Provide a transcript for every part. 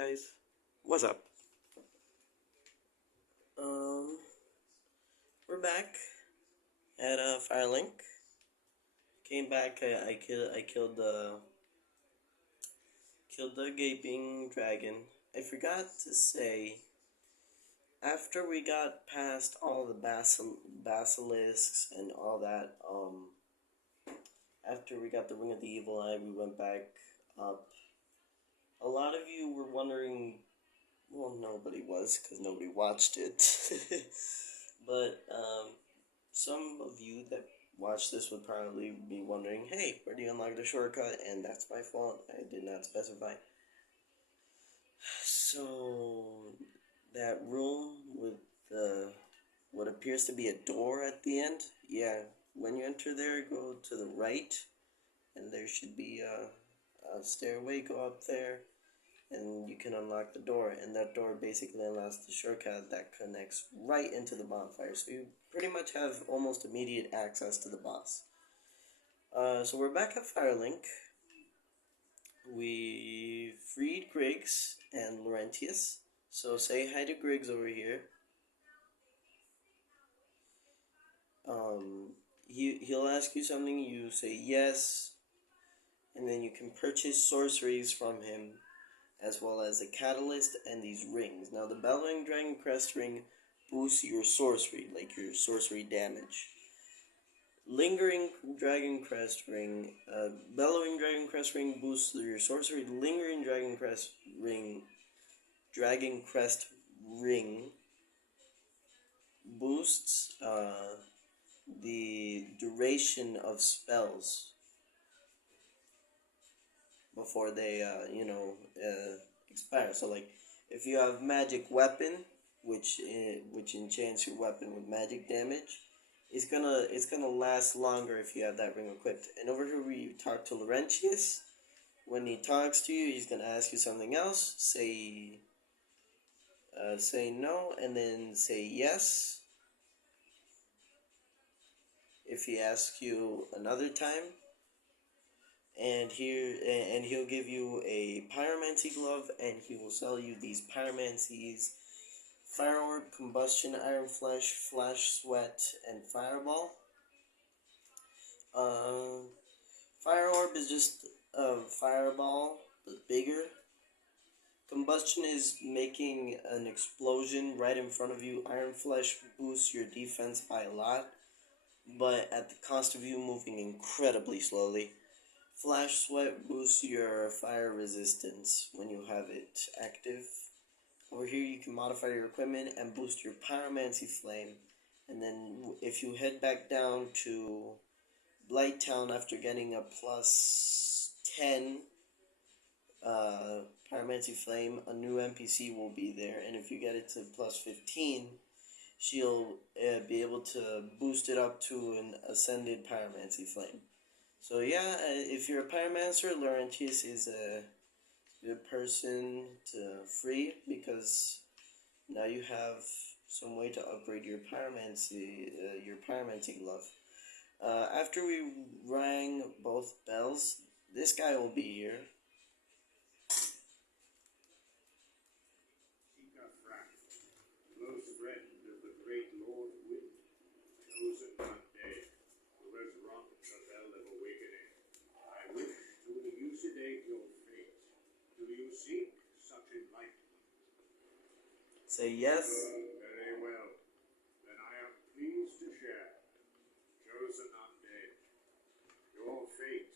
guys, what's up? Um, we're back at Firelink. Came back. I killed the gaping dragon. I forgot to say after we got past all the basilisks and all that. After we got the Ring of the Evil Eye, we went back up. A lot of you were wondering. Well, nobody was because nobody watched it. But some of you that watch this would probably be wondering, hey, where do you unlock the shortcut? And that's my fault. I did not specify. So, that room with the what appears to be a door at the end, yeah, when you enter there, go to the right, and there should be a stairway, go up there, and you can unlock the door, and that door basically unlocks the shortcut that connects right into the bonfire, so you pretty much have almost immediate access to the boss. So we're back at Firelink. We freed Griggs and Laurentius, so say hi to Griggs over here. He'll ask you something, you say yes, and then you can purchase sorceries from him, as well as a catalyst and these rings. Now the Bellowing Dragon Crest ring boosts your sorcery, like your sorcery damage. Lingering Dragon Crest ring, Bellowing Dragon Crest ring boosts your sorcery. Lingering Dragon Crest ring boosts the duration of spells before they expire. So like if you have magic weapon, which enchants your weapon with magic damage, it's gonna last longer if you have that ring equipped. And over here we talk to Laurentius. When he talks to you, he's gonna ask you something else. Say no, and then say yes. If he asks you another time, and he'll give you a pyromancy glove, and he will sell you these pyromancies: fire orb, combustion, iron flesh, flash sweat, and fireball. Fire orb is just a fireball but bigger. Combustion is making an explosion right in front of you. Iron flesh boosts your defense by a lot, but at the cost of you moving incredibly slowly. Flash sweat boosts your fire resistance when you have it active. Over here you can modify your equipment and boost your pyromancy flame. And then if you head back down to Blighttown after getting a plus 10 pyromancy flame, a new NPC will be there. And if you get it to plus 15, she'll be able to boost it up to an ascended pyromancy flame. So yeah, if you're a pyromancer, Laurentius is a good person to free, because now you have some way to upgrade your pyromancy glove. After we rang both bells, this guy will be here. Say yes. Very well. Then I am pleased to share. Chosen undead, your fate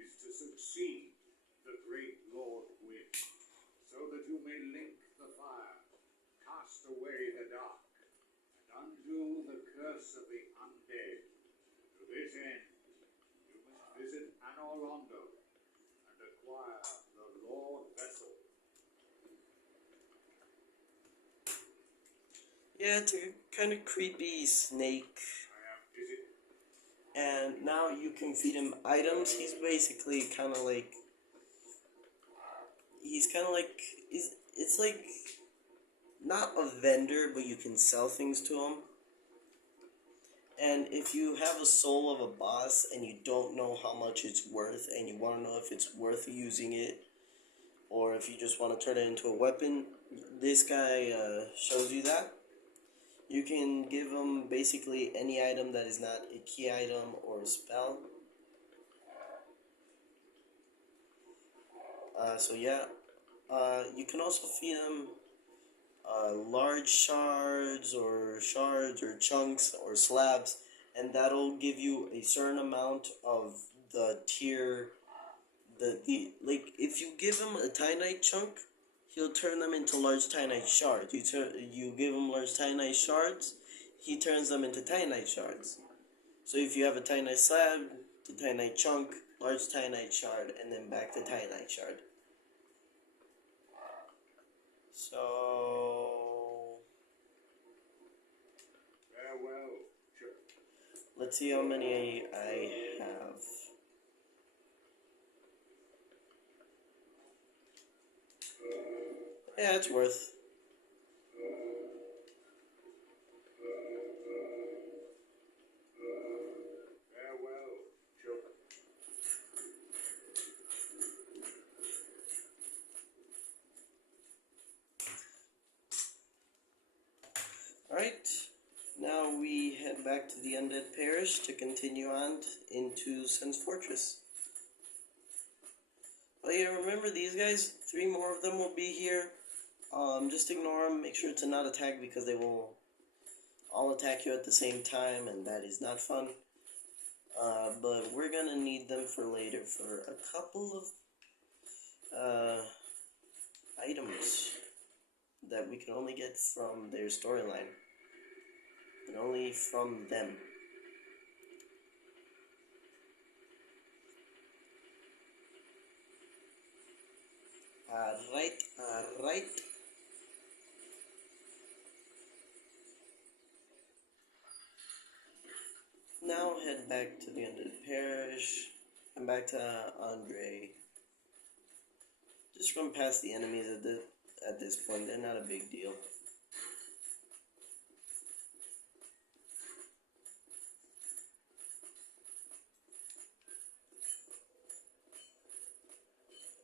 is to succeed the great Lord Wind, so that you may link the fire, cast away the dark, and undo the curse of the undead. To this end, you must visit Anor Londo and acquire the Lord Vessel. Yeah, it's a kind of creepy snake. And now you can feed him items. He's basically kind of like... It's like... Not a vendor, but you can sell things to him. And if you have a soul of a boss and you don't know how much it's worth, and you want to know if it's worth using it, or if you just want to turn it into a weapon, this guy shows you that. You can give him basically any item that is not a key item or a spell. So yeah, you can also feed him large shards or chunks or slabs, and that'll give you a certain amount of the tier. The like if you give him a Titanite chunk, he'll turn them into large Titanite shards. You give him large Titanite shards, he turns them into Titanite shards. So if you have a Titanite slab, the Titanite chunk, large Titanite shard, and then back to Titanite shard. So Farewell, let's see how many I have. Yeah, it's worth. Farewell, children. Alright, now we head back to the Undead Parish to continue on into Sen's Fortress. But yeah, remember these guys, 3 more of them will be here. Just ignore them, make sure to not attack because they will all attack you at the same time and that is not fun. But we're gonna need them for later for a couple of items that we can only get from their storyline. And only from them. Alright. Now head back to the Undead Parish. And back to Andre. Just run past the enemies at this point. They're not a big deal.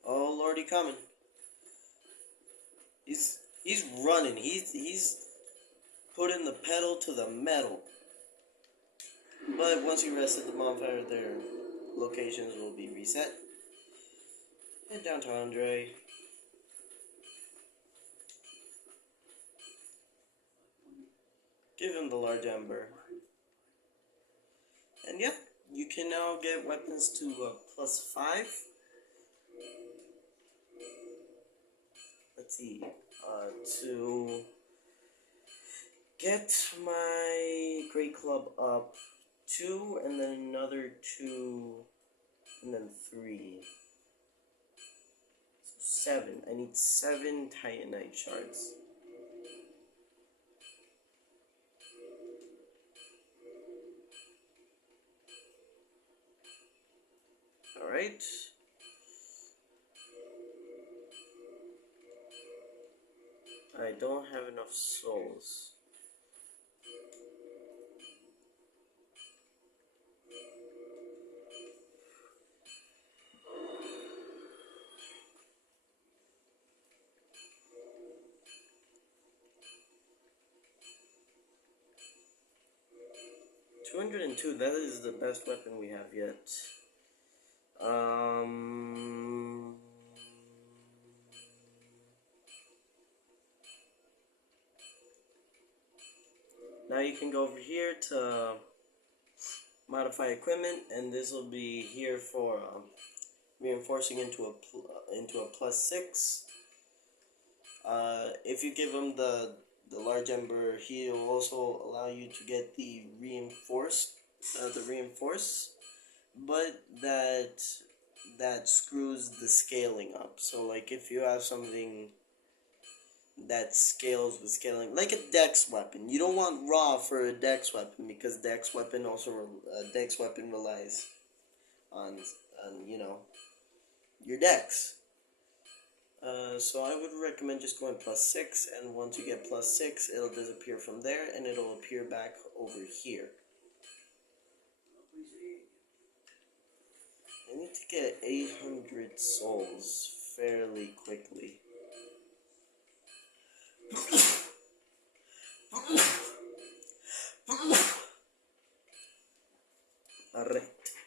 Oh Lord, he coming. He's running. He's putting the pedal to the metal. But once you reset the bonfire, their locations will be reset. Head down to Andre. Give him the large ember. And yeah, you can now get weapons to +5. Let's see. To get my Great Club up 2, and then another 2, and then 3. So 7. I need 7 Titanite shards. Alright. I don't have enough souls. $202, that is the best weapon we have yet. Now you can go over here to modify equipment, and this will be here for reinforcing into a +6. If you give him the large ember, he'll also allow you to get the reinforce, but that screws the scaling up. So like if you have something that scales with scaling, like a dex weapon, you don't want raw for a dex weapon because dex weapon relies on your dex. So I would recommend just going +6, and once you get +6, it'll disappear from there and it'll appear back over here. I need to get 800 souls fairly quickly.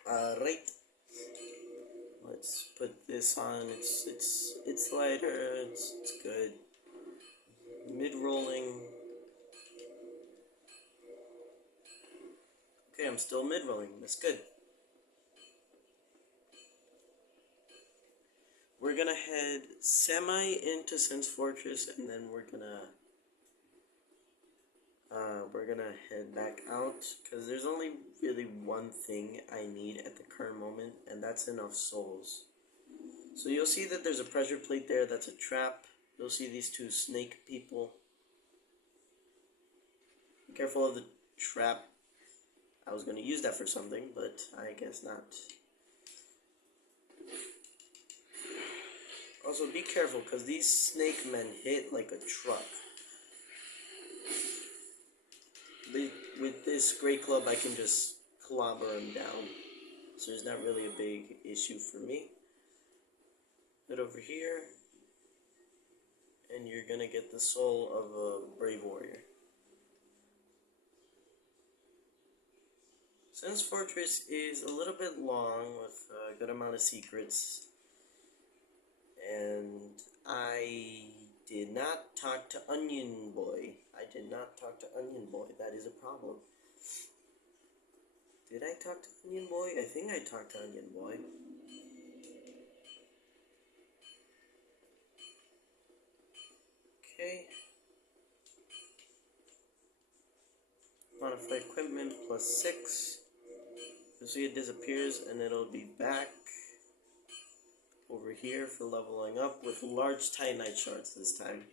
Alright. Let's put this on. It's lighter. It's good. Mid-rolling. Okay, I'm still mid-rolling. That's good. We're gonna head semi into Sense Fortress, and then we're gonna head back out, because there's only really one thing I need at the current moment, and that's enough souls. So you'll see that there's a pressure plate there. That's a trap. You'll see these two snake people. Be careful of the trap. I was gonna use that for something, but I guess not. Also, be careful, because these snake men hit like a truck. With this great club, I can just clobber them down. So there's not really a big issue for me. Head over here, and you're going to get the soul of a brave warrior. Sense Fortress is a little bit long with a good amount of secrets. And I did not talk to Onion Boy. That is a problem. Did I talk to Onion Boy? I think I talked to Onion Boy. Okay. Modify equipment +6. You'll see it disappears, and it'll be back over here for leveling up with large Titanite shards this time.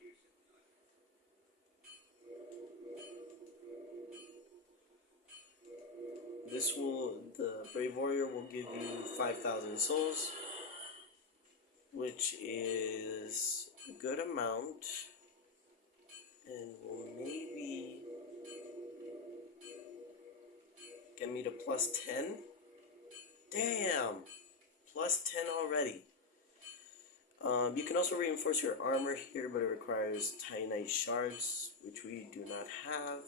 The Brave Warrior will give you 5,000 souls, which is a good amount, and will maybe get me to +10. Damn! +10 already. You can also reinforce your armor here, but it requires Titanite shards, which we do not have.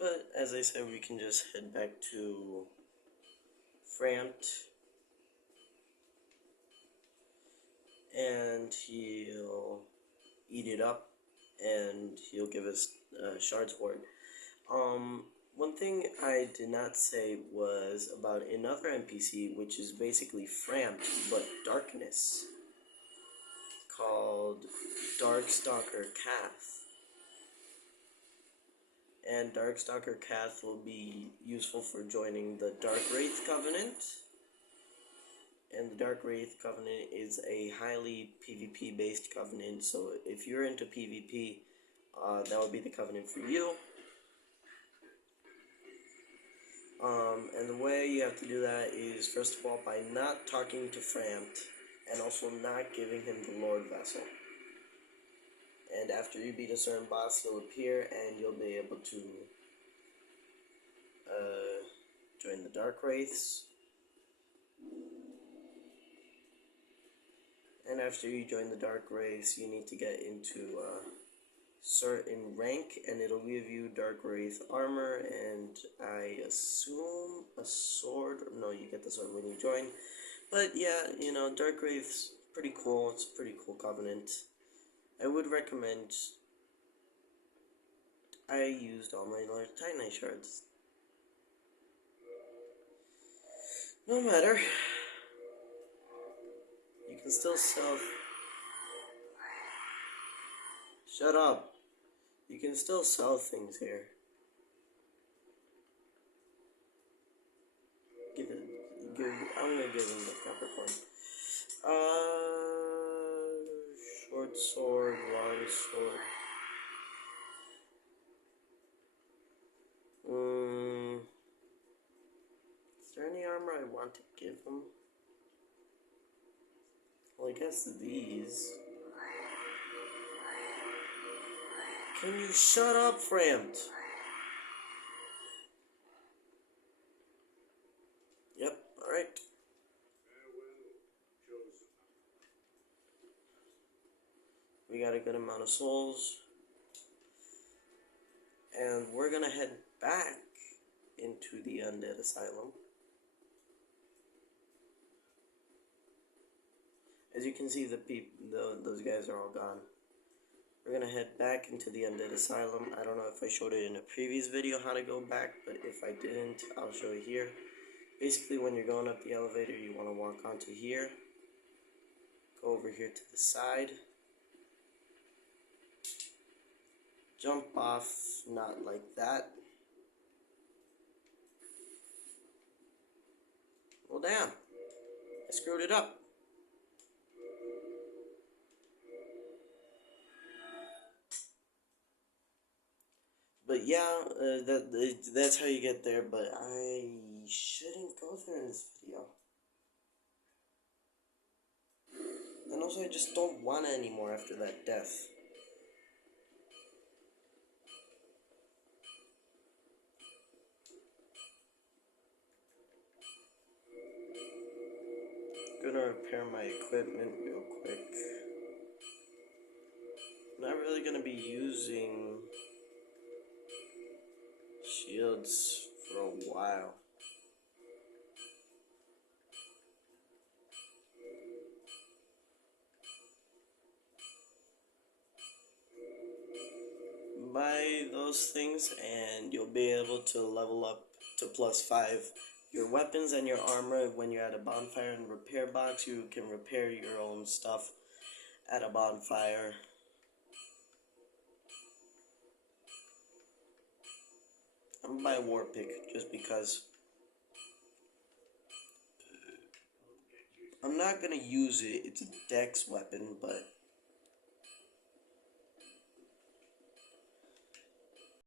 But, as I said, we can just head back to Frant, and he'll eat it up, and he'll give us shards for it. One thing I did not say was about another NPC, which is basically Frant, but darkness, called Darkstalker Kath. And Darkstalker Kath will be useful for joining the Dark Wraith Covenant. And the Dark Wraith Covenant is a highly PvP based covenant, so if you're into PvP, that would be the covenant for you. And the way you have to do that is, first of all, by not talking to Frant, and also not giving him the Lord Vessel. And after you beat a certain boss, he'll appear, and you'll be able to join the Dark Wraiths. And after you join the Dark Wraiths, you need to get into a certain rank, and it'll give you Dark Wraith armor, and I assume a sword. No, you get the sword when you join. But yeah, you know, Dark Wraith's pretty cool. It's a pretty cool covenant. I would recommend. I used all my large Titanite shards. No matter. You can still sell. Shut up. You can still sell things here. I'm gonna give him the copper coin. Short sword, long sword. Is there any armor I want to give him? Well, I guess these. Can you shut up, Framed? Yep, alright. We got a good amount of souls. And we're gonna head back into the Undead Asylum. As you can see, those guys are all gone. We're gonna head back into the Undead Asylum. I don't know if I showed it in a previous video how to go back, but if I didn't, I'll show it here. Basically, when you're going up the elevator, you want to walk onto here. Go over here to the side. Jump off, not like that. Well, damn. I screwed it up. But yeah, that's how you get there, but I shouldn't go there in this video. And also, I just don't want it anymore after that death. Gonna repair my equipment real quick. Not really gonna be using shields for a while. Buy those things and you'll be able to level up to +5 your weapons and your armor when you're at a bonfire. And repair box, you can repair your own stuff at a bonfire. I'm gonna buy a war pick just because. I'm not gonna use it, it's a dex weapon, but